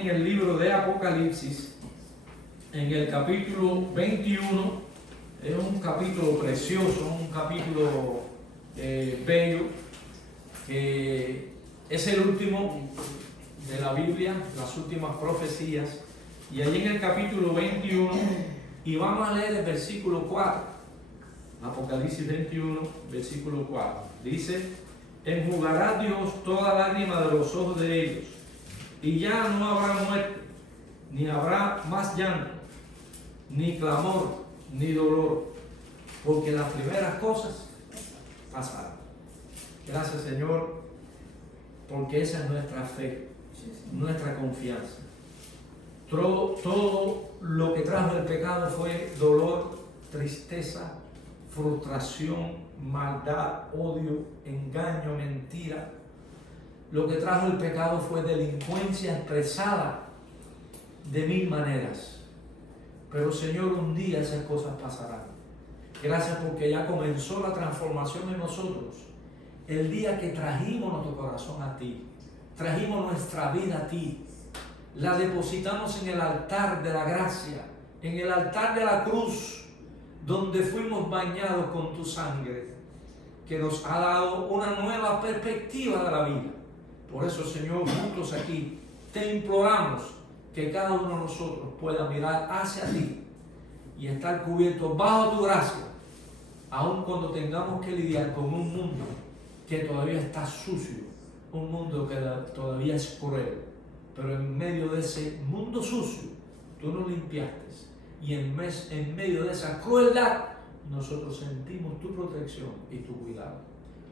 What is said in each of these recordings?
en el libro de Apocalipsis, en el capítulo 21. Es un capítulo precioso, un capítulo bello, que es el último de la Biblia, las últimas profecías. Y allí en el capítulo 21, y vamos a leer el versículo 4, Apocalipsis 21, versículo 4. Dice: enjugará Dios toda lágrima de los ojos de ellos, y ya no habrá muerte, ni habrá más llanto, ni clamor, ni dolor, porque las primeras cosas pasaron. Gracias, Señor, porque esa es nuestra fe, nuestra confianza. Todo lo que trajo el pecado fue dolor, tristeza, frustración, maldad, odio, engaño, mentira. Lo que trajo el pecado fue delincuencia expresada de mil maneras. Pero, Señor, un día esas cosas pasarán. Gracias porque ya comenzó la transformación en nosotros. El día que trajimos nuestro corazón a ti, trajimos nuestra vida a ti, la depositamos en el altar de la gracia, en el altar de la cruz, donde fuimos bañados con tu sangre, que nos ha dado una nueva perspectiva de la vida. Por eso, Señor, juntos aquí te imploramos que cada uno de nosotros pueda mirar hacia ti y estar cubierto bajo tu gracia, aun cuando tengamos que lidiar con un mundo que todavía está sucio, un mundo que todavía es cruel. Pero en medio de ese mundo sucio, tú nos limpiaste, y en medio de esa crueldad, nosotros sentimos tu protección y tu cuidado.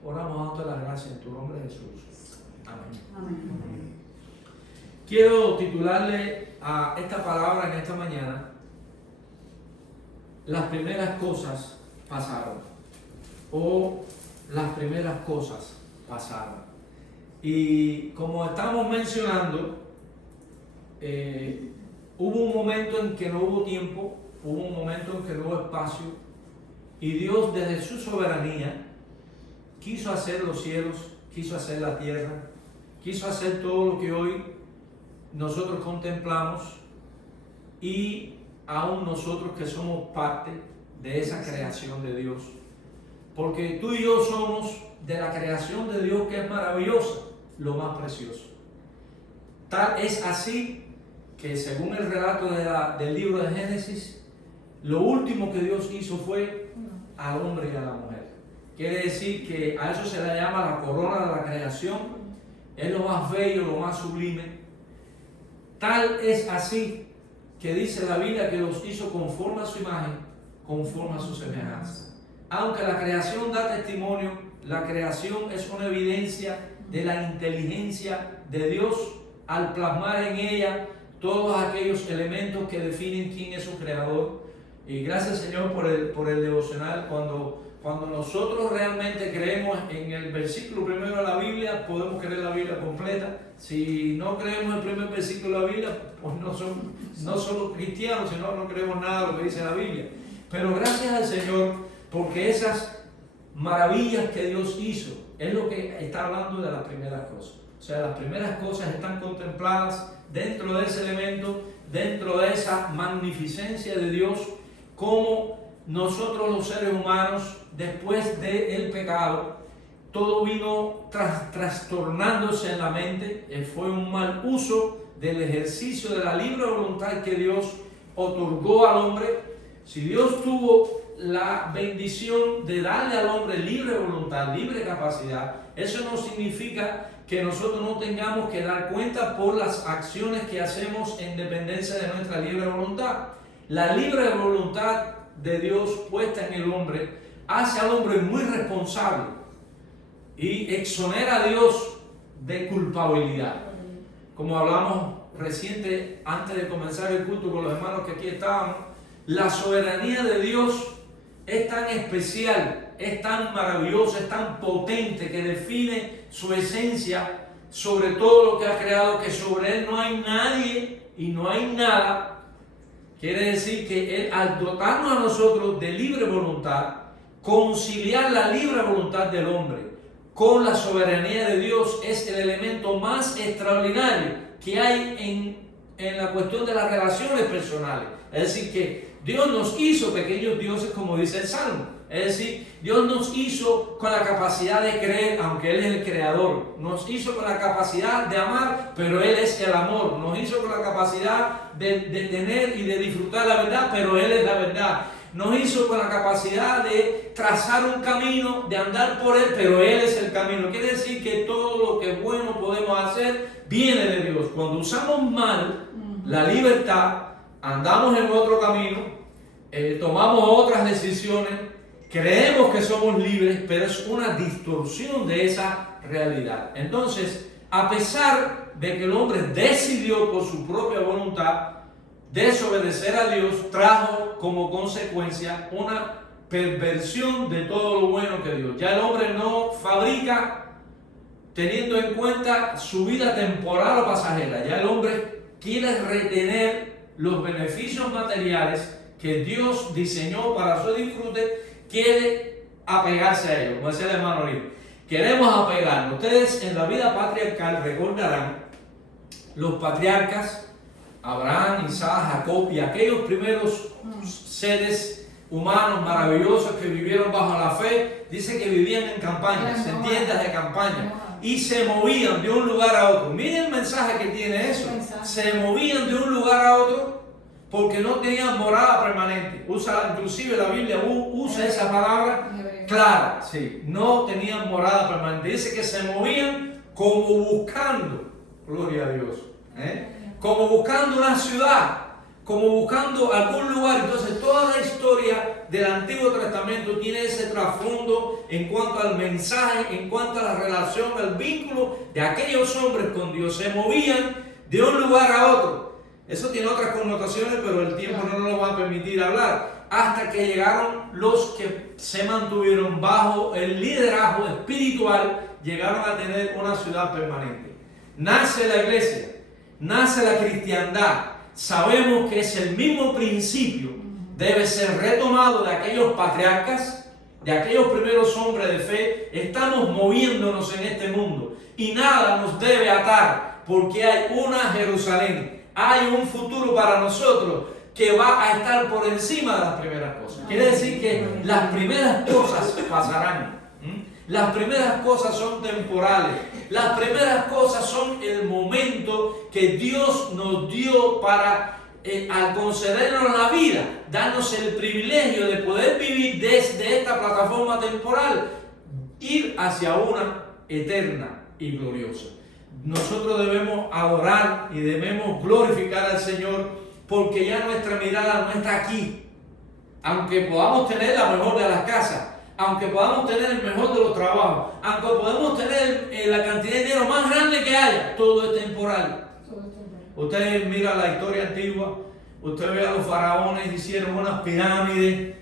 Oramos dándote las gracias en tu nombre, Jesús. Amén. Amén. Quiero titularle a esta palabra en esta mañana: las primeras cosas pasaron, o las primeras cosas pasaron. Y como estamos mencionando, hubo un momento en que no hubo tiempo, hubo un momento en que no hubo espacio, y Dios, desde su soberanía, quiso hacer los cielos, quiso hacer la tierra, quiso hacer todo lo que hoy nosotros contemplamos, y aún nosotros que somos parte de esa creación de Dios, porque tú y yo somos de la creación de Dios, que es maravillosa, lo más precioso. Tal es así que, según el relato del libro de Génesis, lo último que Dios hizo fue al hombre y a la mujer. Quiere decir que a eso se le llama la corona de la creación. Es lo más bello, lo más sublime. Tal es así que dice la Biblia que los hizo conforme a su imagen, conforme a su semejanza. Aunque la creación da testimonio, la creación es una evidencia de la inteligencia de Dios al plasmar en ella todos aquellos elementos que definen quién es su creador. Y gracias, Señor, por el devocional. Cuando nosotros realmente creemos en el versículo primero de la Biblia, podemos creer la Biblia completa. Si no creemos el primer versículo de la Biblia, pues no somos cristianos, sino no creemos nada de lo que dice la Biblia. Pero gracias al Señor, porque esas maravillas que Dios hizo es lo que está hablando de las primeras cosas. O sea, las primeras cosas están contempladas dentro de ese elemento, dentro de esa magnificencia de Dios, como nosotros los seres humanos, después del pecado, todo vino trastornándose en la mente. Fue un mal uso del ejercicio de la libre voluntad que Dios otorgó al hombre. Si Dios tuvo la bendición de darle al hombre libre voluntad, libre capacidad, eso no significa que nosotros no tengamos que dar cuenta por las acciones que hacemos en dependencia de nuestra libre voluntad. La libre voluntad de Dios puesta en el hombre hace al hombre muy responsable y exonera a Dios de culpabilidad. Como hablamos reciente antes de comenzar el culto con los hermanos que aquí estábamos, la soberanía de Dios es tan especial, es tan maravillosa, es tan potente, que define su esencia sobre todo lo que ha creado, que sobre Él no hay nadie y no hay nada. Quiere decir que Él, al dotarnos a nosotros de libre voluntad, conciliar la libre voluntad del hombre con la soberanía de Dios es el elemento más extraordinario que hay en la cuestión de las relaciones personales. Es decir, que Dios nos hizo pequeños dioses, como dice el Salmo. Es decir, Dios nos hizo con la capacidad de creer, aunque Él es el creador. Nos hizo con la capacidad de amar, pero Él es el amor. Nos hizo con la capacidad de tener y de disfrutar la verdad, pero Él es la verdad. Nos hizo con la capacidad de trazar un camino, de andar por Él, pero Él es el camino. Quiere decir que todo lo que bueno podemos hacer viene de Dios. Cuando usamos mal la libertad, andamos en otro camino, tomamos otras decisiones, creemos que somos libres, pero es una distorsión de esa realidad. Entonces, a pesar de que el hombre decidió por su propia voluntad desobedecer a Dios, trajo como consecuencia una perversión de todo lo bueno que Dios. Ya el hombre no fabrica teniendo en cuenta su vida temporal o pasajera. Ya el hombre quiere retener los beneficios materiales que Dios diseñó para su disfrute, quiere apegarse a ellos, como decía el hermano ahorita. Queremos apegarnos. Ustedes en la vida patriarcal recordarán los patriarcas Abraham, Isaac, Jacob y aquellos primeros seres humanos maravillosos que vivieron bajo la fe. Dice que vivían en campañas, en tiendas de campaña, y se movían de un lugar a otro. Miren el mensaje que tiene eso. Se movían de un lugar a otro porque no tenían morada permanente. Inclusive la Biblia usa esa palabra clara. Sí, no tenían morada permanente. Dice que se movían como buscando, gloria a Dios, como buscando una ciudad, como buscando algún lugar. Entonces toda la historia del Antiguo Testamento tiene ese trasfondo en cuanto al mensaje, en cuanto a la relación, al vínculo de aquellos hombres con Dios. Se movían de un lugar a otro. Eso tiene otras connotaciones, pero el tiempo no nos lo va a permitir hablar. Hasta que llegaron los que se mantuvieron bajo el liderazgo espiritual, llegaron a tener una ciudad permanente. Nace la iglesia, nace la cristiandad. Sabemos que es el mismo principio, debe ser retomado de aquellos patriarcas, de aquellos primeros hombres de fe. Estamos moviéndonos en este mundo y nada nos debe atar, porque hay una Jerusalén. Hay un futuro para nosotros que va a estar por encima de las primeras cosas. Quiere decir que las primeras cosas pasarán. Las primeras cosas son temporales. Las primeras cosas son el momento que Dios nos dio para, al concedernos la vida, darnos el privilegio de poder vivir desde esta plataforma temporal, ir hacia una eterna y gloriosa. Nosotros debemos adorar y debemos glorificar al Señor, porque ya nuestra mirada no está aquí. Aunque podamos tener la mejor de las casas, aunque podamos tener el mejor de los trabajos, aunque podamos tener la cantidad de dinero más grande que haya, todo es temporal. Usted mira la historia antigua, usted ve a los faraones, hicieron unas pirámides.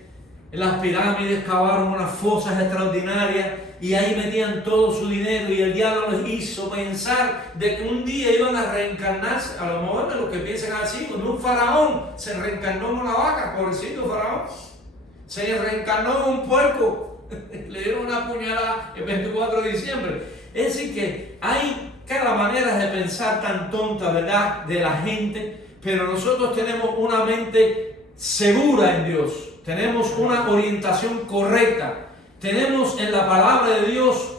En las pirámides cavaron unas fosas extraordinarias y ahí metían todo su dinero, y el diablo les hizo pensar de que un día iban a reencarnarse. A lo mejor de los que piensan así, cuando un faraón se reencarnó en una vaca, pobrecito faraón, se reencarnó en un puerco, le dieron una puñalada el 24 de diciembre. Es decir que hay cada manera de pensar tan tonta, ¿verdad?, de la gente, pero nosotros tenemos una mente segura en Dios. Tenemos una orientación correcta. Tenemos en la palabra de Dios,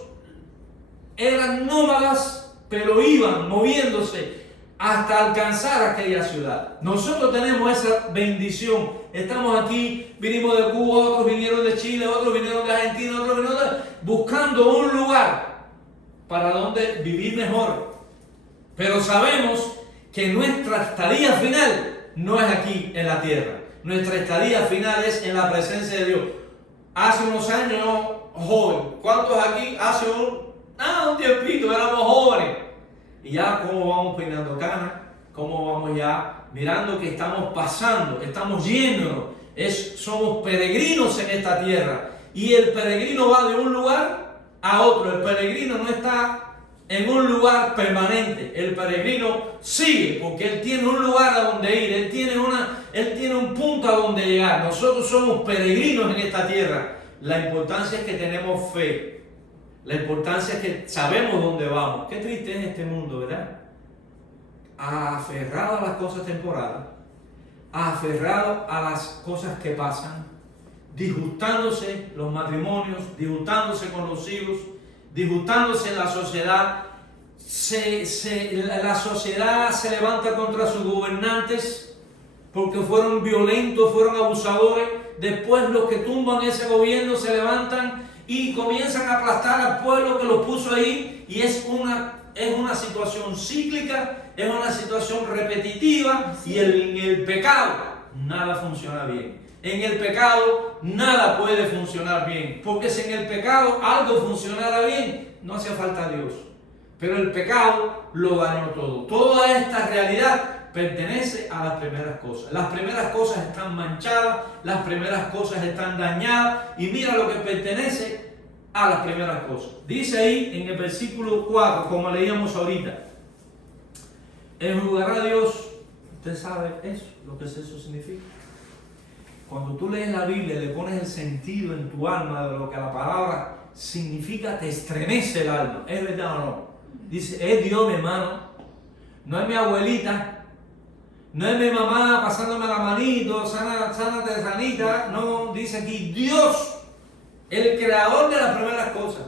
eran nómadas, pero iban moviéndose hasta alcanzar aquella ciudad. Nosotros tenemos esa bendición. Estamos aquí, vinimos de Cuba, otros vinieron de Chile, otros vinieron de Argentina, otros vinieron buscando un lugar para donde vivir mejor. Pero sabemos que nuestra estadía final no es aquí en la tierra. Nuestra estadía final es en la presencia de Dios. Hace unos años, joven, ¿cuántos aquí hace un tiempito éramos jóvenes? Y ya cómo vamos peinando canas, cómo vamos ya mirando que estamos pasando, estamos yéndonos, somos peregrinos en esta tierra. Y el peregrino va de un lugar a otro. El peregrino no está en un lugar permanente. El peregrino sigue porque él tiene un lugar a donde ir, él tiene un punto a donde llegar. Nosotros somos peregrinos en esta tierra. La importancia es que tenemos fe. La importancia es que sabemos dónde vamos. Qué triste es este mundo, ¿verdad? aferrado a las cosas temporales, aferrado a las cosas que pasan, disgustándose los matrimonios, disgustándose con los hijos, disgustándose en la sociedad. La sociedad se levanta contra sus gobernantes porque fueron violentos, fueron abusadores. Después los que tumban ese gobierno se levantan y comienzan a aplastar al pueblo que los puso ahí, y es una situación cíclica, es una situación repetitiva, y en el pecado nada funciona bien. En el pecado nada puede funcionar bien, porque si en el pecado algo funcionara bien, no hacía falta Dios. Pero el pecado lo ganó todo. Toda esta realidad pertenece a las primeras cosas. Las primeras cosas están manchadas, las primeras cosas están dañadas, y mira lo que pertenece a las primeras cosas. Dice ahí en el versículo 4, como leíamos ahorita, enjugará a Dios. Usted sabe eso, lo que eso significa. Cuando tú lees la Biblia y le pones el sentido en tu alma de lo que la palabra significa, te estremece el alma. ¿Es verdad o no? Dice, es Dios, mi hermano. No es mi abuelita, no es mi mamá pasándome la manito, sánate, sanita. No, dice aquí Dios, el creador de las primeras cosas.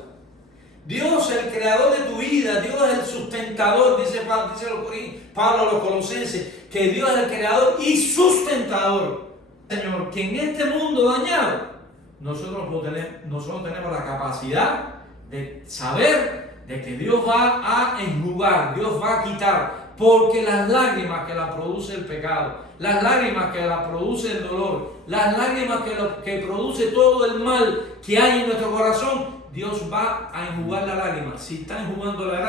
Dios, el creador de tu vida. Dios es el sustentador, dice Pablo a los Colosenses, que Dios es el creador y sustentador. Señor, que en este mundo dañado, nosotros tenemos la capacidad de saber de que Dios va a enjugar, Dios va a quitar, porque las lágrimas que la produce el pecado, las lágrimas que la produce el dolor, las lágrimas que produce todo el mal que hay en nuestro corazón, Dios va a enjugar la lágrima. Si está enjugando la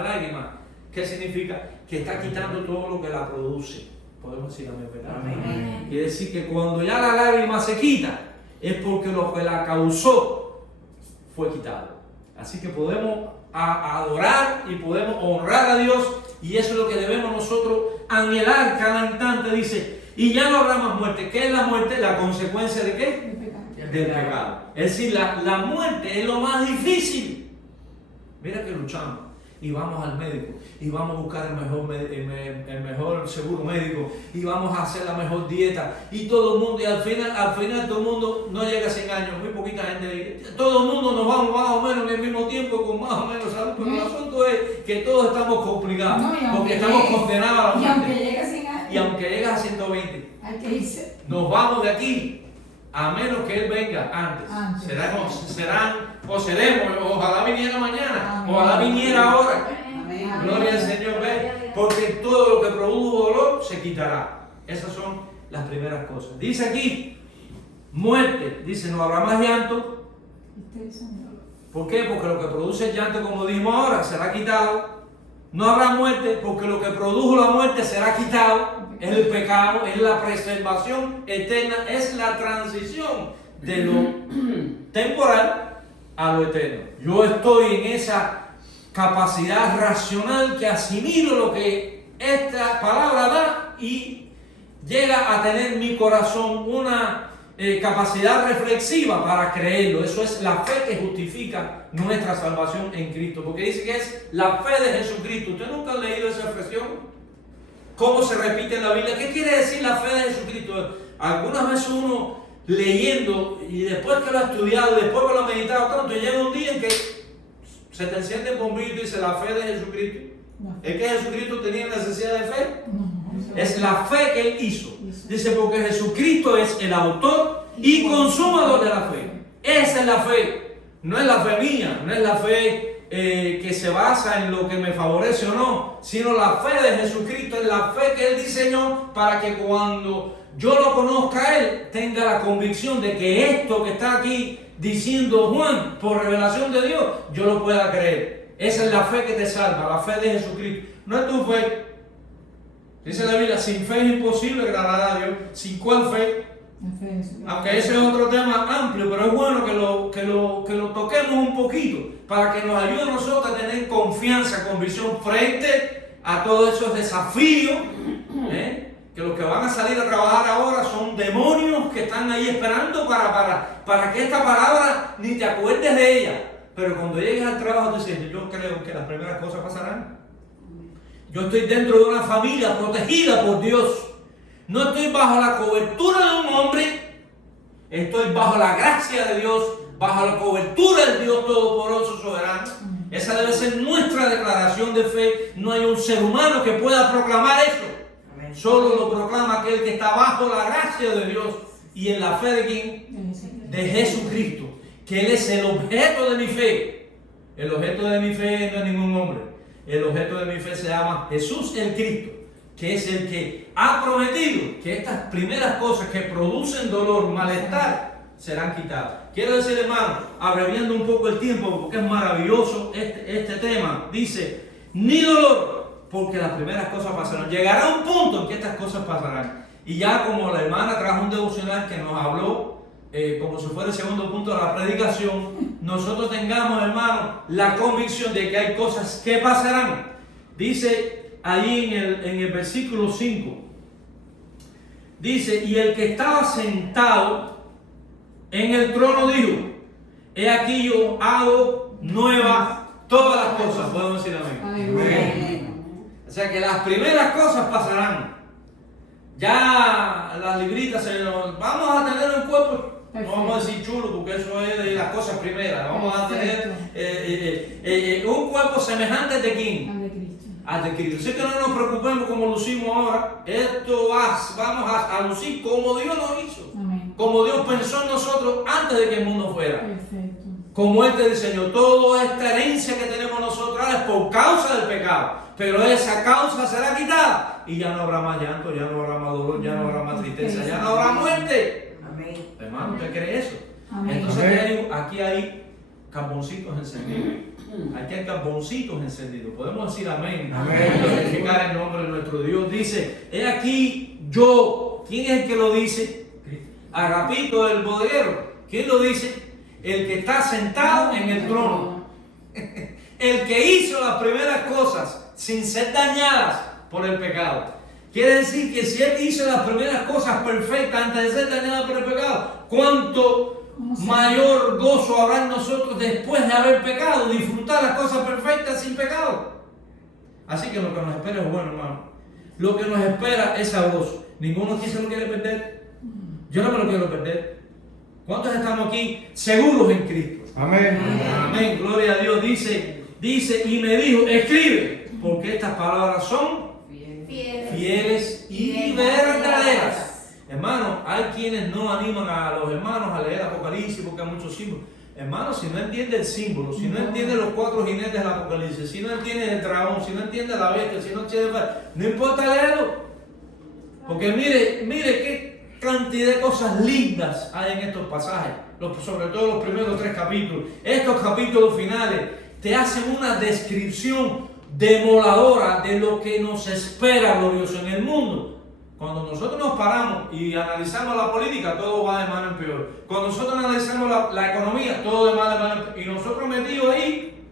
lágrima, ¿qué significa? Que está quitando todo lo que la produce. Podemos decir amén, ¿verdad? Amén. Quiere decir que cuando ya la lágrima se quita, es porque lo que la causó fue quitado. Así que podemos adorar y podemos honrar a Dios, y eso es lo que debemos nosotros anhelar cada instante. Dice, y ya no habrá más muerte. ¿Qué es la muerte? ¿La consecuencia de qué? Del pecado. Es decir, la muerte es lo más difícil. Mira que luchamos y vamos al médico y vamos a buscar el mejor seguro médico y vamos a hacer la mejor dieta, y todo el mundo, y al final todo el mundo no llega a 100 años, muy poquita gente, todo el mundo nos vamos más o menos en el mismo tiempo con más o menos salud, pero el asunto es que todos estamos complicados, porque estamos condenados a la muerte. Y aunque llegue a 120, nos vamos de aquí, a menos que Él venga antes. Seremos, ojalá viniera mañana, ojalá viniera ahora. Amén. Gloria al Señor, porque todo lo que produjo dolor se quitará. Esas son las primeras cosas. Dice aquí, muerte, dice, no habrá más llanto. ¿Por qué? Porque lo que produce el llanto, como dijimos ahora, será quitado. No habrá muerte, porque lo que produjo la muerte será quitado. Es el pecado, es la preservación eterna, es la transición de lo temporal a lo eterno. Yo estoy en esa capacidad racional que asimilo lo que esta palabra da, y llega a tener mi corazón una capacidad reflexiva para creerlo. Eso es la fe que justifica nuestra salvación en Cristo, porque dice que es la fe de Jesucristo. ¿Usted nunca ha leído esa expresión? ¿Cómo se repite en la Biblia? ¿Qué quiere decir la fe de Jesucristo? Algunas veces uno leyendo, y después que lo ha estudiado, después que lo ha meditado tanto, llega un día en que se te enciende el bombillo y dice la fe de Jesucristo. ¿Es que Jesucristo tenía necesidad de fe? Es la fe que Él hizo. Dice, porque Jesucristo es el autor y consumador de la fe. Esa es la fe. No es la fe mía, no es la fe que se basa en lo que me favorece o no, sino la fe de Jesucristo, es la fe que Él diseñó para que cuando yo lo conozca a Él, tenga la convicción de que esto que está aquí diciendo Juan por revelación de Dios, yo lo pueda creer. Esa es la fe que te salva, la fe de Jesucristo. No es tu fe. Dice la Biblia, sin fe es imposible agradar a Dios. ¿Sin cuál fe? Aunque ese es otro tema amplio, pero es bueno que lo toquemos un poquito para que nos ayude a nosotros a tener confianza, convicción frente a todos esos desafíos, que los que van a salir a trabajar ahora son demonios que están ahí esperando para que esta palabra ni te acuerdes de ella. Pero cuando llegues al trabajo tú dices, yo creo que las primeras cosas pasarán. Yo estoy dentro de una familia protegida por Dios. No estoy bajo la cobertura de un hombre. Estoy bajo la gracia de Dios, bajo la cobertura del Dios Todopoderoso Soberano. Esa debe ser nuestra declaración de fe. No hay un ser humano que pueda proclamar eso. Amén. Solo lo proclama aquel que está bajo la gracia de Dios y en la fe de ¿quién? De Jesucristo, que Él es el objeto de mi fe. El objeto de mi fe no es ningún hombre. El objeto de mi fe se llama Jesús el Cristo, que es el que ha prometido que estas primeras cosas que producen dolor, malestar, serán quitadas. Quiero decir, hermano, abreviando un poco el tiempo, porque es maravilloso este tema. Dice, ni dolor, porque las primeras cosas pasarán. Llegará un punto en que estas cosas pasarán. Y ya como la hermana trajo un devocional que nos habló, como si fuera el segundo punto de la predicación, nosotros tengamos, hermano, la convicción de que hay cosas que pasarán. Dice ahí en el versículo 5, dice, y el que estaba sentado en el trono dijo, he aquí yo hago nuevas todas las cosas. Podemos decir amén. Amén. O sea que las primeras cosas pasarán. Ya las libritas, vamos a tener un cuerpo. No vamos a decir chulo porque eso es de las cosas primeras. Vamos a tener un cuerpo semejante de quién? Al de Cristo. Así que no nos preocupemos como lucimos ahora. Esto vamos a lucir como Dios nos hizo. Amén. Como Dios pensó en nosotros antes de que el mundo fuera. Perfecto. Como Él te diseñó. Toda esta herencia que tenemos nosotros es por causa del pecado. Pero esa causa será quitada. Y ya no habrá más llanto, ya no habrá más dolor, ya no habrá más tristeza, ya no habrá muerte. Amén. Hermano, ¿usted cree eso? Amén. Entonces aquí hay carboncitos encendidos. Aquí hay carboncitos encendidos. Podemos decir amén. Amén. Glorificar el nombre de nuestro Dios. Dice, he aquí yo. ¿Quién es el que lo dice? Agapito del bodeguero. ¿Quién lo dice? El que está sentado en el trono. El que hizo las primeras cosas sin ser dañadas por el pecado. Quiere decir que si Él hizo las primeras cosas perfectas antes de ser dañado por el pecado, ¿cuánto mayor gozo habrá en nosotros después de haber pecado? Disfrutar las cosas perfectas sin pecado. Así que lo que nos espera es bueno, hermano. Lo que nos espera es sabroso. Ninguno aquí se lo quiere perder. Yo no me lo quiero perder. ¿Cuántos estamos aquí seguros en Cristo? Amén. Amén. Gloria a Dios. Dice y me dijo, escribe, porque estas palabras son fieles y verdaderas. Hermano, hay quienes no animan a los hermanos a leer Apocalipsis porque hay muchos símbolos. Hermano, si no entiende el símbolo, si no entiende los 4 jinetes del Apocalipsis, si no entiende el dragón, si no entiende la bestia, si no entiende, no importa leerlo. Porque mire qué cantidad de cosas lindas hay en estos pasajes, sobre todo los primeros 3 capítulos. Estos capítulos finales te hacen una descripción demoledora de lo que nos espera glorioso en el mundo. Cuando nosotros nos paramos y analizamos la política, todo va de mal en peor. Cuando nosotros analizamos la economía, todo de mal en peor. Y nosotros metidos ahí,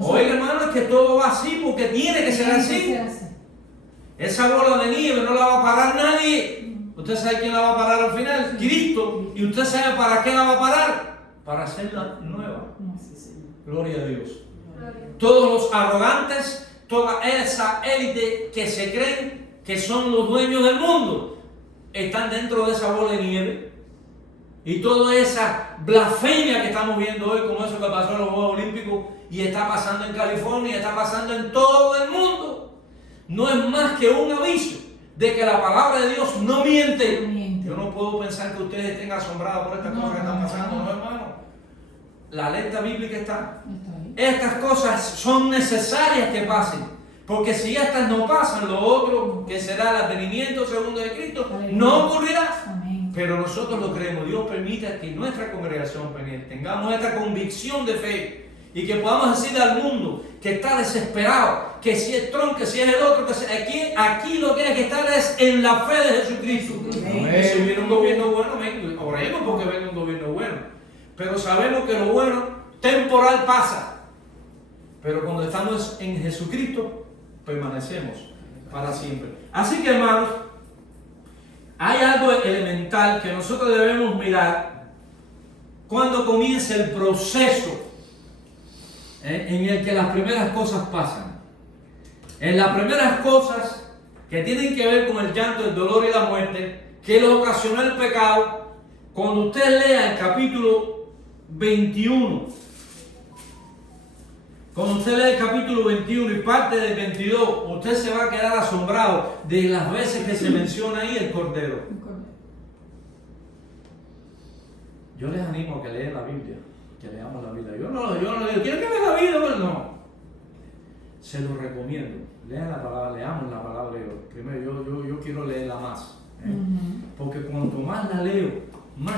oiga hermano, es que todo va así porque tiene que ser así. Esa bola de nieve no la va a parar nadie. ¿Usted sabe quién la va a parar al final? Cristo. ¿Y usted sabe para qué la va a parar? Para hacerla nueva. Gloria a Dios. Todos los arrogantes, toda esa élite que se creen que son los dueños del mundo, están dentro de esa bola de nieve. Y toda esa blasfemia que estamos viendo hoy, como eso que pasó en los Juegos Olímpicos y está pasando en California, está pasando en todo el mundo, no es más que un aviso de que la palabra de Dios no miente. Yo no puedo pensar que ustedes estén asombrados por estas cosas que están pasando, no hermano. La alerta bíblica está. Estas cosas son necesarias que pasen, porque si estas no pasan, lo otro que será el advenimiento segundo de Cristo no ocurrirá. Amén. Pero nosotros lo creemos. Dios permita que nuestra congregación tengamos esta convicción de fe y que podamos decirle al mundo que está desesperado, que si es Trump, que si es el otro, que si aquí lo que hay que estar es en la fe de Jesucristo. Amén. Si viene un gobierno bueno, oremos porque venga un gobierno bueno. Pero sabemos que lo bueno temporal pasa. Pero cuando estamos en Jesucristo, permanecemos para siempre. Así que, hermanos, hay algo elemental que nosotros debemos mirar cuando comienza el proceso en el que las primeras cosas pasan. En las primeras cosas que tienen que ver con el llanto, el dolor y la muerte, que le ocasionó el pecado, cuando usted lea el capítulo 21, cuando usted lee el capítulo 21 y parte del 22, usted se va a quedar asombrado de las veces que se menciona ahí el Cordero. Yo les animo a que lean la Biblia, que leamos la Biblia. Yo no digo, ¿quieren que lea la Biblia? No. Se lo recomiendo. Lean la palabra, leamos la palabra de Dios. Primero, yo quiero leerla más. Porque cuanto más la leo, más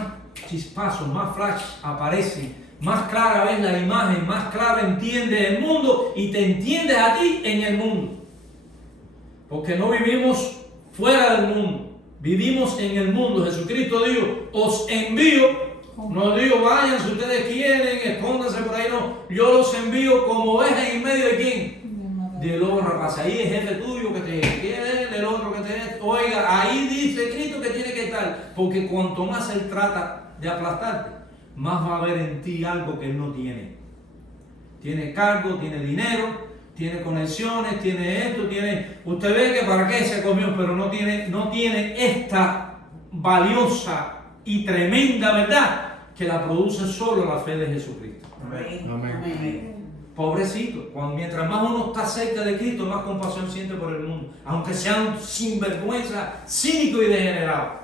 chispazos, más flash aparecen, más clara ves la imagen, más claro entiendes el mundo y te entiendes a ti en el mundo. Porque no vivimos fuera del mundo, vivimos en el mundo. Jesucristo dijo, os envío. No digo, vayan si ustedes quieren, escóndanse por ahí, no. Yo los envío como ovejas en medio de quién. Del lobo rapaz. Ahí el jefe tuyo que te quiere, el otro que te... Oiga, ahí dice Cristo que tiene que estar. Porque cuanto más Él trata de aplastarte, más va a haber en ti algo que Él no tiene. Tiene cargo, tiene dinero, tiene conexiones, tiene esto, tiene... Usted ve que para qué se comió, pero no tiene esta valiosa y tremenda verdad que la produce solo la fe de Jesucristo. Amén. Amén. Pobrecito, mientras más uno está cerca de Cristo, más compasión siente por el mundo, aunque sean sinvergüenza, cínico y degenerado.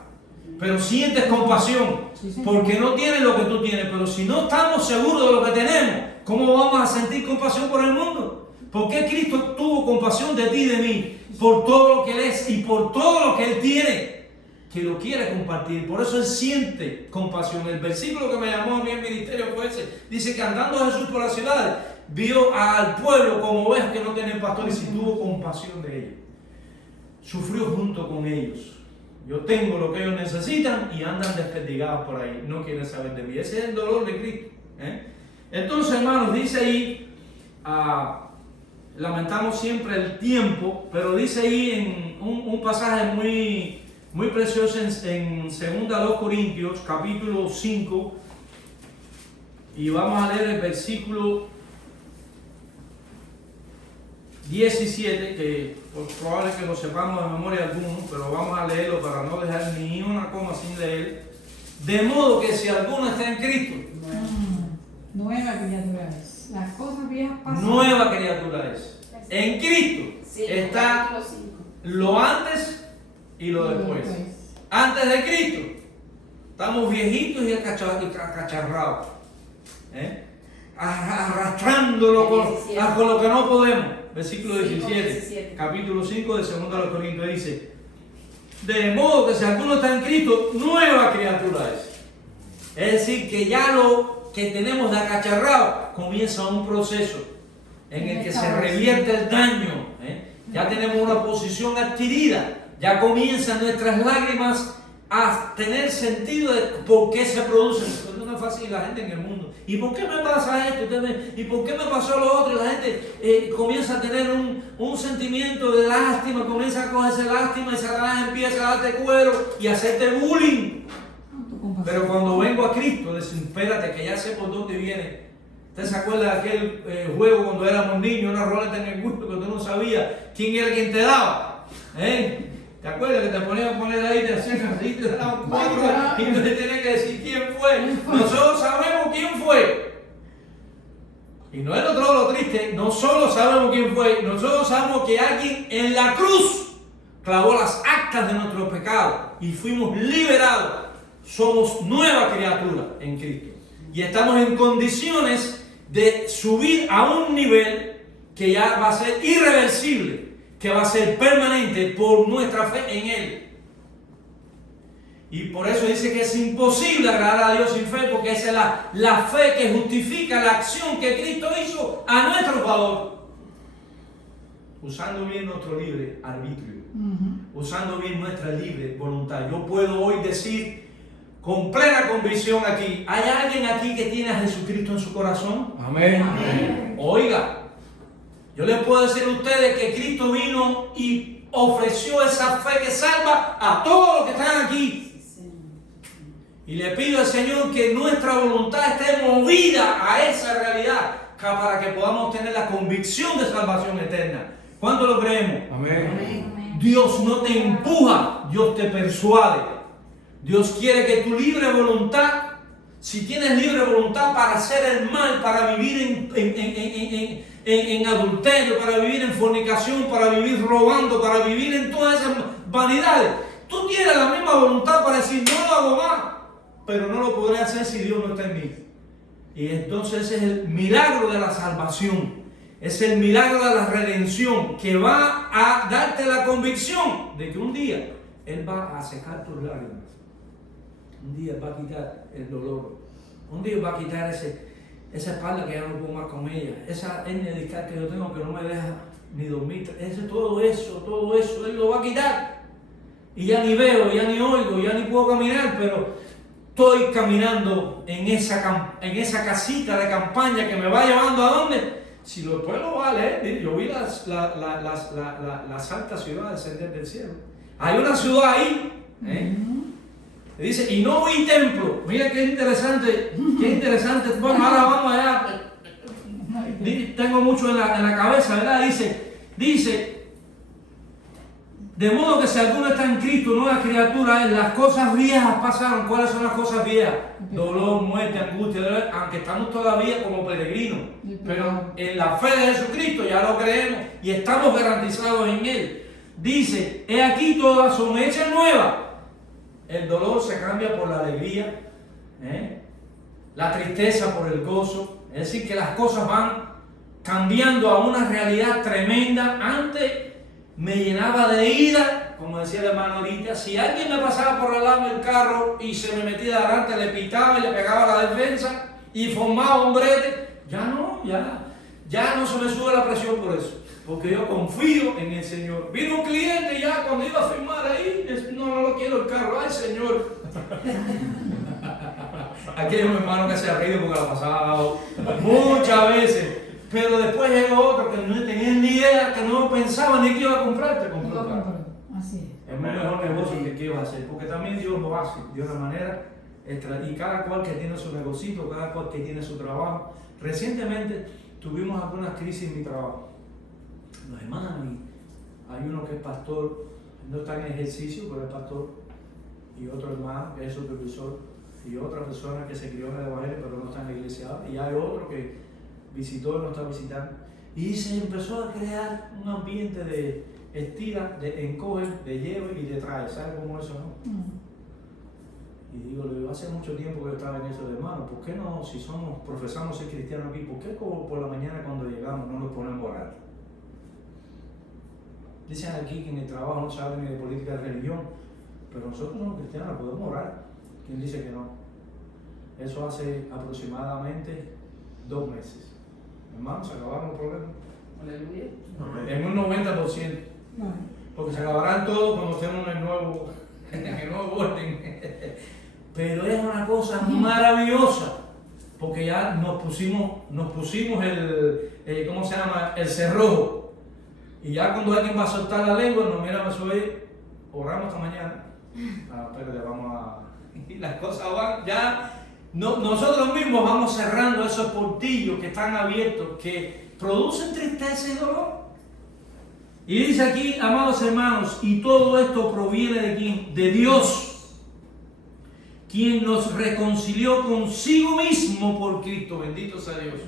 Pero sientes compasión, porque no tienes lo que tú tienes. Pero si no estamos seguros de lo que tenemos, ¿cómo vamos a sentir compasión por el mundo? ¿Por qué Cristo tuvo compasión de ti y de mí? Por todo lo que Él es y por todo lo que Él tiene, que lo quiere compartir. Por eso Él siente compasión. El versículo que me llamó a mí en ministerio fue ese. Dice que andando Jesús por la ciudad, vio al pueblo como ovejas que no tienen pastor y si tuvo compasión de ellos. Sufrió junto con ellos. Yo tengo lo que ellos necesitan y andan desperdigados por ahí. No quieren saber de mí. Ese es el dolor de Cristo. Entonces, hermanos, dice ahí, lamentamos siempre el tiempo, pero dice ahí en un pasaje muy precioso en 2 Corintios, capítulo 5, y vamos a leer el versículo 17, que probable que lo sepamos de memoria algunos, pero vamos a leerlo para no dejar ni una coma sin leer. De modo que si alguno está en Cristo, nueva criatura es. Las cosas viejas pasan. Nueva criatura es. En Cristo Sí, está lo antes y lo después. Antes de Cristo estamos viejitos y acacharrados, arrastrándolo con lo que no podemos. Versículo 17, capítulo 5 de 2 Corintios dice: de modo que si alguno está en Cristo, nueva criatura es. Es decir, que ya lo que tenemos de acacharrado comienza un proceso en el que se revierte el daño. Ya tenemos una posición adquirida. Ya comienzan nuestras lágrimas a tener sentido de por qué se producen. Porque no es fácil la gente en el mundo. ¿Y por qué me pasa esto? ¿Y por qué me pasó lo otro? Y la gente comienza a tener un sentimiento de lástima, comienza a cogerse lástima y Satanás empieza a darte cuero y a hacerte bullying. Pero cuando vengo a Cristo, espérate que ya sé por dónde viene. ¿Usted se acuerda de aquel juego cuando éramos niños, una roleta en el gusto que tú no sabías quién era quien te daba? ¿Te acuerdas que te ponían a poner ahí, te hacían así, te daban 4 y no te tenías que decir quién fue? Nosotros sabemos quién fue. Y no es lo triste, no solo sabemos quién fue, nosotros sabemos que alguien en la cruz clavó las actas de nuestros pecados y fuimos liberados. Somos nueva criatura en Cristo. Y estamos en condiciones de subir a un nivel que ya va a ser irreversible, que va a ser permanente por nuestra fe en Él. Y por eso dice que es imposible agradar a Dios sin fe, porque esa es la fe que justifica la acción que Cristo hizo a nuestro favor. Usando bien nuestro libre arbitrio, usando bien nuestra libre voluntad. Yo puedo hoy decir con plena convicción aquí, ¿hay alguien aquí que tiene a Jesucristo en su corazón? Amén. Amén. Oiga, yo les puedo decir a ustedes que Cristo vino y ofreció esa fe que salva a todos los que están aquí. Y le pido al Señor que nuestra voluntad esté movida a esa realidad para que podamos tener la convicción de salvación eterna. ¿Cuánto lo creemos? Amén. Dios no te empuja, Dios te persuade. Dios quiere que tu libre voluntad, si tienes libre voluntad para hacer el mal, para vivir en adulterio, para vivir en fornicación, para vivir robando, para vivir en todas esas vanidades, tú tienes la misma voluntad para decir, no lo hago más, pero no lo podré hacer si Dios no está en mí. Y entonces ese es el milagro de la salvación. Es el milagro de la redención que va a darte la convicción de que un día Él va a secar tus lágrimas. Un día Él va a quitar el dolor. Un día Él va a quitar esa espalda que ya no puedo más con ella. Esa hernia discal que yo tengo que no me deja ni dormir. Todo eso Él lo va a quitar. Y ya ni veo, ya ni oigo, ya ni puedo caminar, pero estoy caminando en esa casita de campaña que me va llevando ¿a dónde? Si después lo va a leer, yo vi la santa ciudad descender del cielo. Hay una ciudad ahí, dice, y no vi templo. Mira qué interesante, Bueno, ahora vamos allá. Tengo mucho en la cabeza, ¿verdad? Dice, de modo que si alguno está en Cristo, nueva criatura es, las cosas viejas pasaron. ¿Cuáles son las cosas viejas? Dolor, muerte, angustia, dolor, aunque estamos todavía como peregrinos. Pero en la fe de Jesucristo ya lo creemos y estamos garantizados en Él. Dice, he aquí todas son hechas nuevas. El dolor se cambia por la alegría, la tristeza por el gozo. Es decir, que las cosas van cambiando a una realidad tremenda. Antes me llenaba de ira, como decía el hermano ahorita. Si alguien me pasaba por al lado del carro y se me metía adelante, le pitaba y le pegaba la defensa y formaba un brete. Ya no se me sube la presión por eso, porque yo confío en el Señor. Vino un cliente y ya cuando iba a firmar ahí, no lo quiero el carro. Ay, Señor. Aquí hay un hermano que se ha reído porque lo ha pasado muchas veces. Pero después llegó otro que no tenía ni idea, que no pensaba ni que iba a comprar, te compró el carro. Así es. Es un mejor negocio que ibas a hacer, porque también Dios lo hace de una manera y cada cual que tiene su negocito, cada cual que tiene su trabajo. Recientemente tuvimos algunas crisis en mi trabajo. Los hermanos, hay uno que es pastor, no está en ejercicio, pero es pastor, y otro hermano que es supervisor, y otra persona que se crió en el evangelio, pero no está en la iglesia, y hay otro que visitó y no está visitando. Y se empezó a crear un ambiente de estira, de encoge, de lleve y de trae. ¿Sabes cómo eso, no? Y digo, hace mucho tiempo que yo estaba en eso de hermano, ¿por qué no, si profesamos ser cristianos aquí, por qué por la mañana cuando llegamos no nos ponemos a orar? Dicen aquí que en el trabajo no se habla ni de política de religión, pero nosotros los cristianos podemos orar. ¿Quién dice que no? Eso hace aproximadamente 2 meses. Hermanos, se acabaron los problemas. Aleluya. En un 90%. Porque se acabarán todos cuando estemos en el nuevo orden. Pero es una cosa maravillosa. Porque ya nos pusimos el ¿cómo se llama? El cerrojo. Y ya cuando alguien va a soltar la lengua, nos miramos hoy, oramos esta mañana. Espérate, vamos a... Y las cosas van ya... nosotros mismos vamos cerrando esos portillos que están abiertos, que producen tristeza y dolor. Y dice aquí, amados hermanos, y todo esto proviene de ¿quién? De Dios, quien nos reconcilió consigo mismo por Cristo. Bendito sea Dios.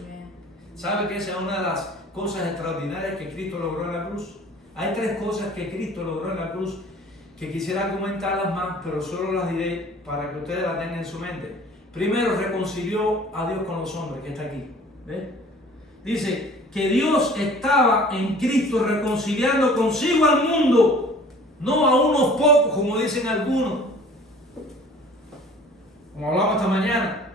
¿Sabe que esa es una de las cosas extraordinarias que Cristo logró en la cruz? Hay 3 cosas que Cristo logró en la cruz que quisiera comentarlas más, pero solo las diré para que ustedes las tengan en su mente. Primero, reconcilió a Dios con los hombres, que está aquí. ¿Ves? Dice que Dios estaba en Cristo reconciliando consigo al mundo, no a unos pocos, como dicen algunos, como hablamos esta mañana.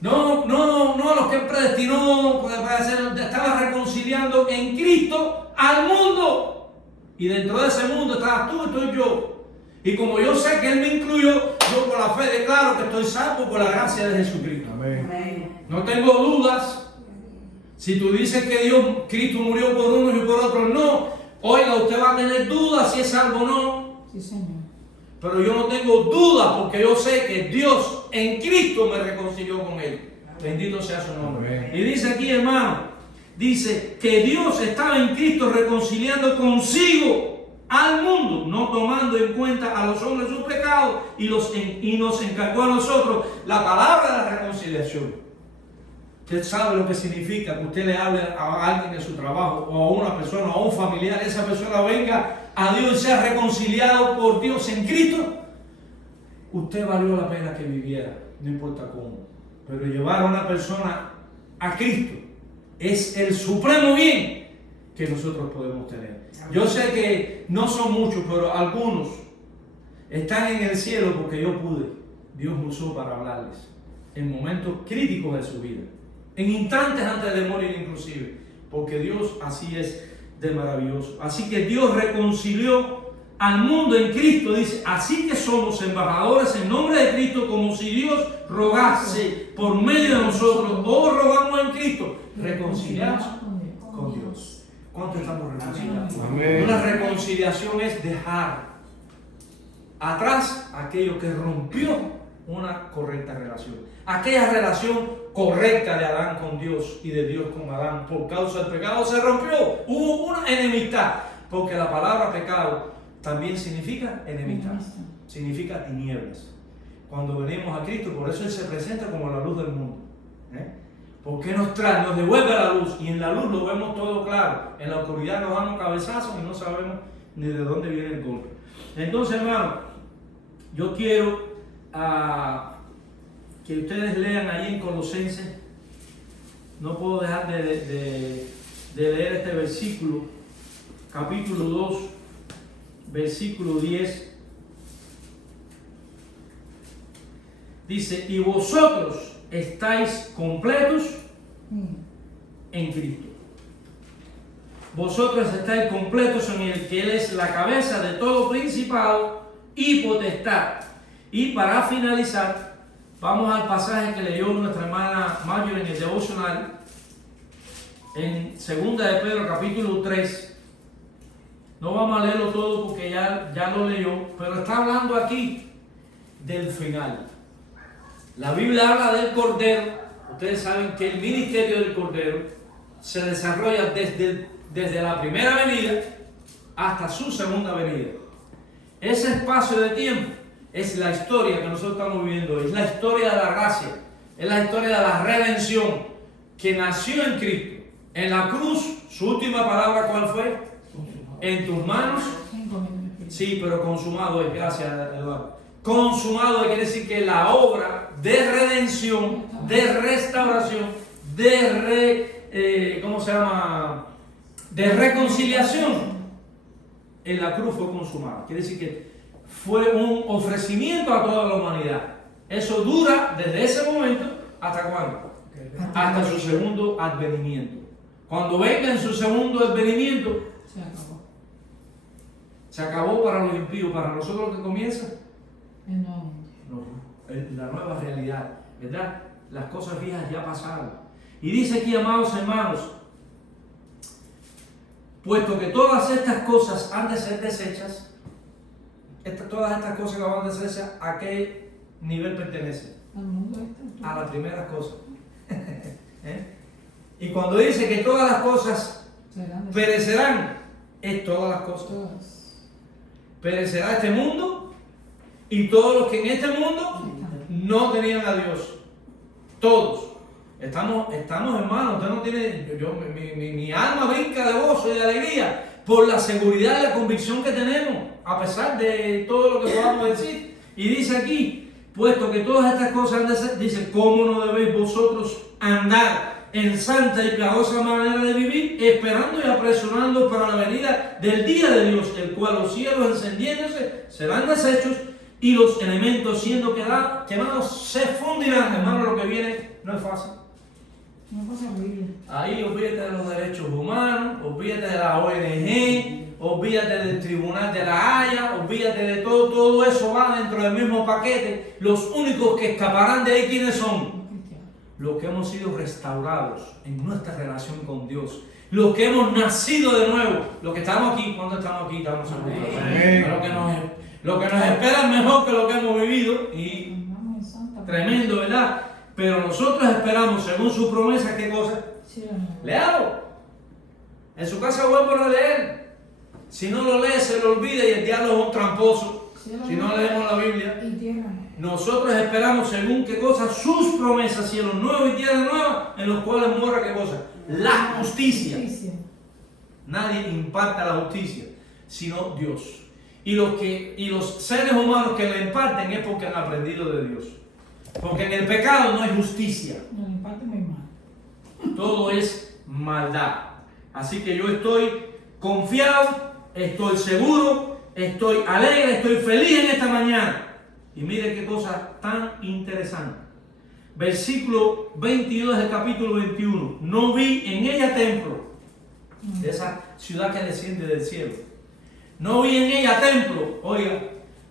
No a los que Él predestinó para hacer, estaba reconciliando en Cristo al mundo. Y dentro de ese mundo estabas tú y estoy yo. Y como yo sé que Él me incluyó, yo por la fe declaro que estoy salvo por la gracia de Jesucristo. Amén. No tengo dudas. Si tú dices que Cristo murió por unos y por otros, no. Oiga, usted va a tener dudas si es salvo o no. Sí, Señor. Pero yo no tengo dudas porque yo sé que Dios en Cristo me reconcilió con Él. Bendito sea su nombre. Y dice aquí, hermano, dice que Dios estaba en Cristo reconciliando consigo al mundo, no tomando en cuenta a los hombres sus pecados y nos encargó a nosotros la palabra de la reconciliación. Usted sabe lo que significa que usted le hable a alguien en su trabajo o a una persona o a un familiar, esa persona venga a Dios y sea reconciliado por Dios en Cristo. Usted valió la pena que viviera, no importa cómo. Pero llevar a una persona a Cristo es el supremo bien que nosotros podemos tener. Yo sé que no son muchos, pero algunos están en el cielo porque yo pude. Dios me usó para hablarles en momentos críticos de su vida, en instantes antes de morir inclusive, porque Dios así es de maravilloso. Así que Dios reconcilió al mundo en Cristo, dice, así que somos embajadores en nombre de Cristo, como si Dios rogase por medio de nosotros, o rogamos en Cristo, reconciliados con Dios. ¿Cuánto estamos reconciliados? Amén. Una reconciliación es dejar atrás aquello que rompió una correcta relación. Aquella relación correcta de Adán con Dios y de Dios con Adán por causa del pecado se rompió. Hubo una enemistad, porque la palabra pecado también significa enemistad, significa tinieblas. Cuando venimos a Cristo, por eso Él se presenta como la luz del mundo. Porque nos trae, nos devuelve la luz, y en la luz lo vemos todo claro. En la oscuridad nos damos cabezazos y no sabemos ni de dónde viene el golpe. Entonces, hermano, yo quiero que ustedes lean ahí en Colosenses. No puedo dejar de leer este versículo, capítulo 2, versículo 10. Dice, y vosotros estáis completos en Cristo. Vosotros estáis completos en el que Él es la cabeza de todo principado y potestad. Y para finalizar, vamos al pasaje que leyó nuestra hermana Marjorie en el devocional, en 2 de Pedro capítulo 3. No vamos a leerlo todo porque ya lo leyó, pero está hablando aquí del final. La Biblia habla del Cordero. Ustedes saben que el ministerio del Cordero se desarrolla desde la primera venida hasta su segunda venida. Ese espacio de tiempo es la historia que nosotros estamos viviendo, es la historia de la gracia, es la historia de la redención que nació en Cristo. En la cruz, su última palabra, ¿cuál fue? En tus manos. Sí, pero consumado es, gracias, Eduardo. Consumado quiere decir que la obra de redención, de restauración, de reconciliación en la cruz fue consumada. Quiere decir que fue un ofrecimiento a toda la humanidad. Eso dura desde ese momento hasta ¿cuándo? Hasta su segundo advenimiento. Cuando venga en su segundo advenimiento, Se acabó. se acabó para los impíos. Para nosotros, que comienza No. la nueva realidad, ¿verdad? Las cosas viejas ya pasaron. Y dice aquí, amados hermanos, puesto que todas estas cosas han de ser desechas, todas estas cosas que van a ser desechas, ¿a qué nivel pertenecen? Al mundo este. A las primeras cosas. Y cuando dice que todas las cosas perecerán, es todas las cosas. Todas. Perecerá este mundo y todos los que en este mundo no tenían a Dios. Todos. Estamos hermanos. Usted no tiene. Mi alma brinca de gozo y de alegría por la seguridad y la convicción que tenemos, a pesar de todo lo que podamos decir. Y dice aquí, puesto que todas estas cosas han de ser, dice, ¿cómo no debéis vosotros andar en santa y piadosa manera de vivir, esperando y apresurando para la venida del día de Dios, el cual los cielos encendiéndose serán deshechos y los elementos siendo quemados se fundirán? Hermano, lo que viene no es fácil. Una cosa horrible. Ahí olvídate de los derechos humanos, olvídate de la ONG, olvídate del Tribunal de la Haya, olvídate de todo eso va dentro del mismo paquete. Los únicos que escaparán de ahí, ¿quiénes son? Los que hemos sido restaurados en nuestra relación con Dios, los que hemos nacido de nuevo, los que estamos aquí. ¿Cuándo estamos aquí? Estamos seguros. Lo que nos espera es mejor que lo que hemos vivido, y tremendo, ¿verdad? Pero nosotros esperamos, según su promesa, ¿qué cosa? Sí, Léalo. En su casa vuelvo a leer. Si no lo lee, se lo olvida y el diablo es un tramposo. Si no leemos la Biblia. Y tierra. Nosotros esperamos según qué cosa, sus promesas, cielos nuevos y tierra nueva, en los cuales mora qué cosa, la justicia. Nadie imparte la justicia, sino Dios. Y los seres humanos que la imparten es porque han aprendido de Dios. Porque en el pecado no hay justicia. No, el impacto muy mal. Todo es maldad. Así que yo estoy confiado, estoy seguro, estoy alegre, estoy feliz en esta mañana. Y mire qué cosa tan interesante. Versículo 22 del capítulo 21. No vi en ella templo, de esa ciudad que desciende del cielo. No vi en ella templo, oiga,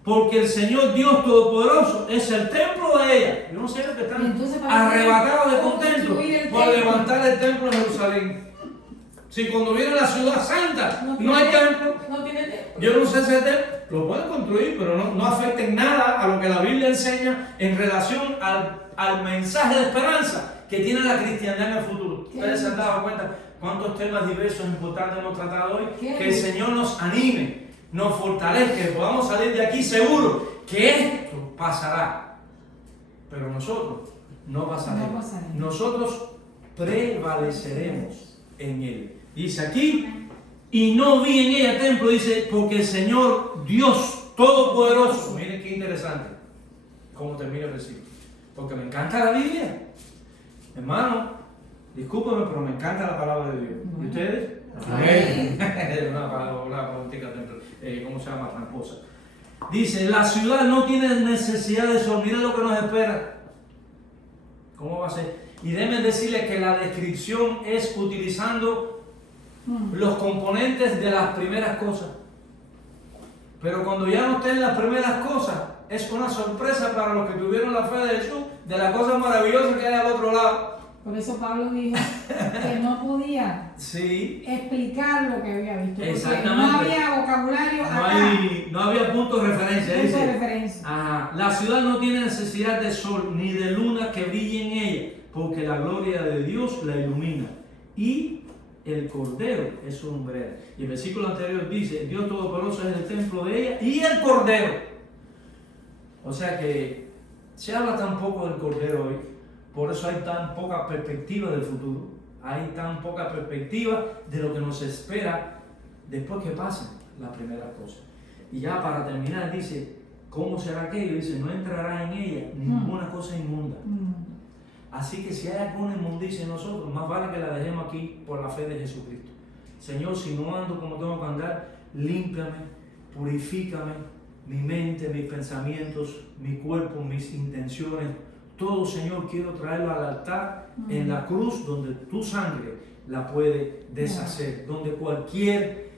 porque el Señor Dios Todopoderoso es el templo de ella. Yo no sé que están arrebatados de contento por levantar el templo de Jerusalén. Si cuando viene la ciudad santa no hay templo, no tiene templo. Yo no sé si el templo lo pueden construir, pero no afecta en nada a lo que la Biblia enseña en relación al mensaje de esperanza que tiene la cristiandad en el futuro. Ustedes se han dado cuenta cuántos temas diversos e importantes hemos tratado hoy. Que el Señor nos anime, nos fortalezca, que podamos salir de aquí seguros que esto pasará. Pero nosotros no pasaremos. Nosotros prevaleceremos en él. Dice aquí, y no vi en ella templo, dice, porque el Señor Dios Todopoderoso. Miren qué interesante cómo termina el versículo. Porque me encanta la Biblia. Hermano, discúlpeme, pero me encanta la palabra de Dios. ¿Y ustedes? Amén. Una preguntita, ¿cómo se llama? Tramposa. Dice, la ciudad no tiene necesidad de sol. Miren lo que nos espera. ¿Cómo va a ser? Y déjenme decirles que la descripción es utilizando los componentes de las primeras cosas. Pero cuando ya no estén las primeras cosas, es una sorpresa para los que tuvieron la fe de Jesús, de la cosa maravillosa que hay al otro lado. Por eso Pablo dijo que no podía explicar lo que había visto. Exactamente. No había vocabulario no había punto de referencia. Punto de referencia. La ciudad no tiene necesidad de sol ni de luna que brille en ella, porque la gloria de Dios la ilumina. Y el Cordero es su lumbrera. Y el versículo anterior dice, Dios Todopoderoso es el templo de ella y el Cordero. O sea que se habla tan poco del Cordero hoy, por eso hay tan poca perspectiva del futuro, hay tan poca perspectiva de lo que nos espera después que pasen las primeras cosas. Y ya para terminar dice, ¿cómo será aquello? Dice, no entrará en ella ninguna cosa inmunda. Así que si hay alguna inmundicia en nosotros, más vale que la dejemos aquí por la fe de Jesucristo. Señor, si no ando como tengo que andar, límpiame, purifícame, mi mente, mis pensamientos, mi cuerpo, mis intenciones. Todo, Señor, quiero traerlo al altar en la cruz donde tu sangre la puede deshacer, donde cualquier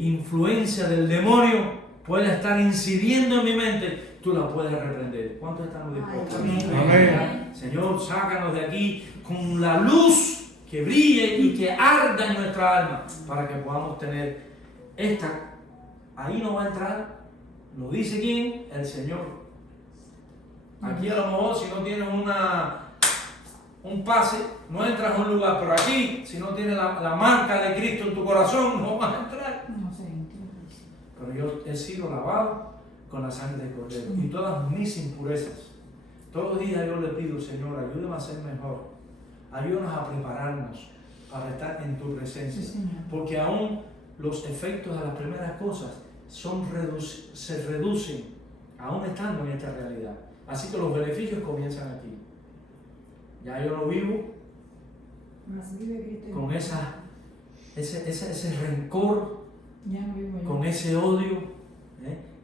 influencia del demonio pueda estar incidiendo en mi mente, tú la puedes reprender. ¿Cuántos estamos dispuestos? Amén. Señor, sácanos de aquí con la luz que brille y que arda en nuestra alma para que podamos tener esta. Ahí no va a entrar, ¿lo dice quién? El Señor. Aquí a lo mejor si no tienes un pase, no entras a un lugar, pero aquí, si no tienes la marca de Cristo en tu corazón, no vas a entrar. No sé, pero yo he sido lavado con la sangre del Cordero y todas mis impurezas. Todos los días yo le pido, Señor, ayúdame a ser mejor. Ayúdanos a prepararnos para estar en tu presencia. Sí, porque aún los efectos de las primeras cosas se reducen, aún estando en esta realidad. Así que los beneficios comienzan aquí. Ya yo no vivo con ese rencor, ya no vivo yo, con ese odio.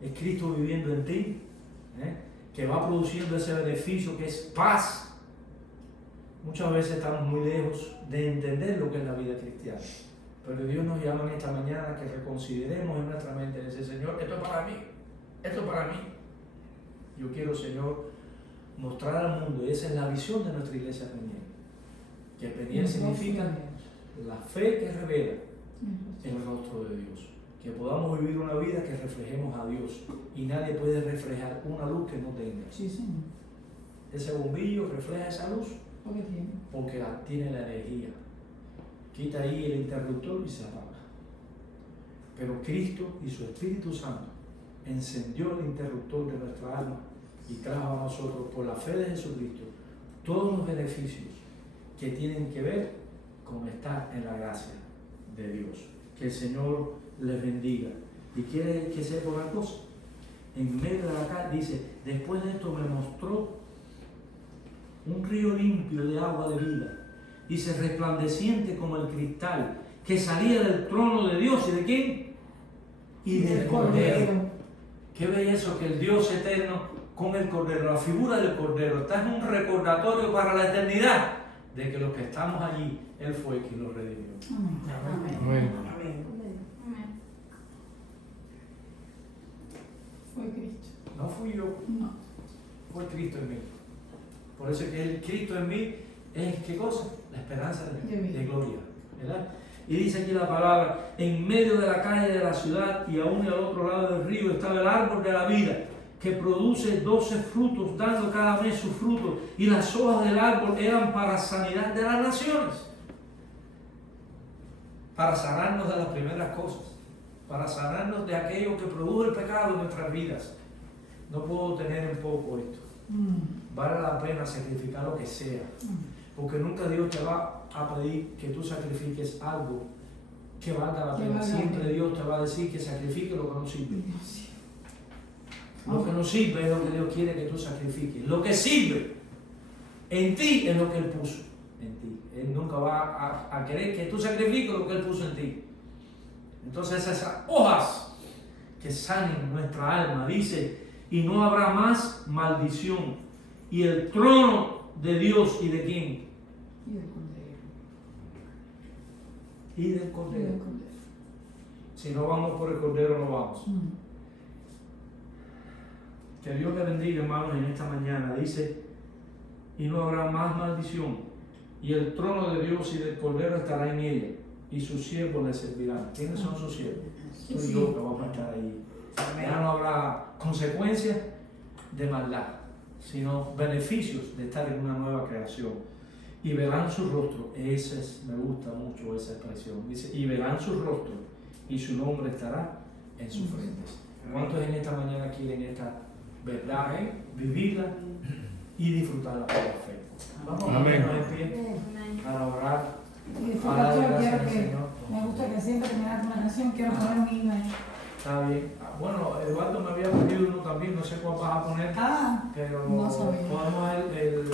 Es Cristo viviendo en ti, que va produciendo ese beneficio que es paz. Muchas veces estamos muy lejos de entender lo que es la vida cristiana. Pero Dios nos llama en esta mañana que reconsideremos en nuestra mente, decir, Señor, esto es para mí, esto es para mí. Yo quiero, Señor, mostrar al mundo, y esa es la visión de nuestra iglesia Peniel. Que Peniel significa la fe que revela el rostro de Dios. Que podamos vivir una vida que reflejemos a Dios. Y nadie puede reflejar una luz que no tenga. Sí, señor. Ese bombillo refleja esa luz ¿Por qué tiene? porque tiene la energía quita ahí el interruptor y se apaga. Pero Cristo y su Espíritu Santo encendió el interruptor de nuestra alma y trajo a nosotros, por la fe de Jesucristo, todos los beneficios que tienen que ver con estar en la gracia de Dios. Que el Señor les bendiga. Y quiere que sepa una cosa. En medio de la calle dice, después de esto me mostró un río limpio de agua de vida. Dice, resplandeciente como el cristal, que salía del trono de Dios. ¿Y de quién? Y del Cordero. Qué belleza que el Dios eterno con el Cordero, la figura del Cordero, está en un recordatorio para la eternidad de que los que estamos allí, Él fue quien los redimió. Amén. Amén. Fue Cristo. No fui yo, No. fue Cristo en mí. Por eso que el Cristo en mí es, ¿qué cosa? La esperanza de gloria, ¿verdad? Y dice aquí la palabra, en medio de la calle de la ciudad y aún al otro lado del río estaba el árbol de la vida, que produce 12 frutos, dando cada mes su fruto, y las hojas del árbol eran para sanidad de las naciones, para sanarnos de las primeras cosas, para sanarnos de aquello que produjo el pecado en nuestras vidas. No puedo tener en poco esto. Vale la pena sacrificar lo que sea, porque nunca Dios te va a pedir que tú sacrifiques algo que valga la pena. Siempre Dios te va a decir que sacrifique lo que no sirve. Lo que no sirve es lo que Dios quiere que tú sacrifiques. Lo que sirve en ti es lo que Él puso en ti. Él nunca va a querer que tú sacrifiques lo que Él puso en ti. Entonces esas hojas que sanen nuestra alma, dice, y no habrá más maldición. Y el trono de Dios, ¿y de quién? Y del Cordero. Y del Cordero. Si no vamos por el Cordero, no vamos. Que Dios le bendiga, hermanos, en esta mañana. Dice, y no habrá más maldición. Y el trono de Dios y del Cordero estará en ella. Y sus siervos le servirán. ¿Quiénes son sus siervos? Tú y yo que vamos a estar ahí. Ya no habrá consecuencias de maldad, sino beneficios de estar en una nueva creación. Y verán su rostro. Me gusta mucho esa expresión. Dice, y verán su rostro y su nombre estará en sus frentes. ¿Cuántos en esta mañana quieren esta verdad, vivirla y disfrutarla por la fe? Vamos a ponernos en pie para orar. Y después, Para darle pastor, gracias quiero al que, Señor. me gusta que siempre que me das una canción, quiero poner un himno ahí. Está bien. Bueno, Eduardo me había pedido uno también, no sé cuál vas a poner, Ah, pero no sabía. podemos el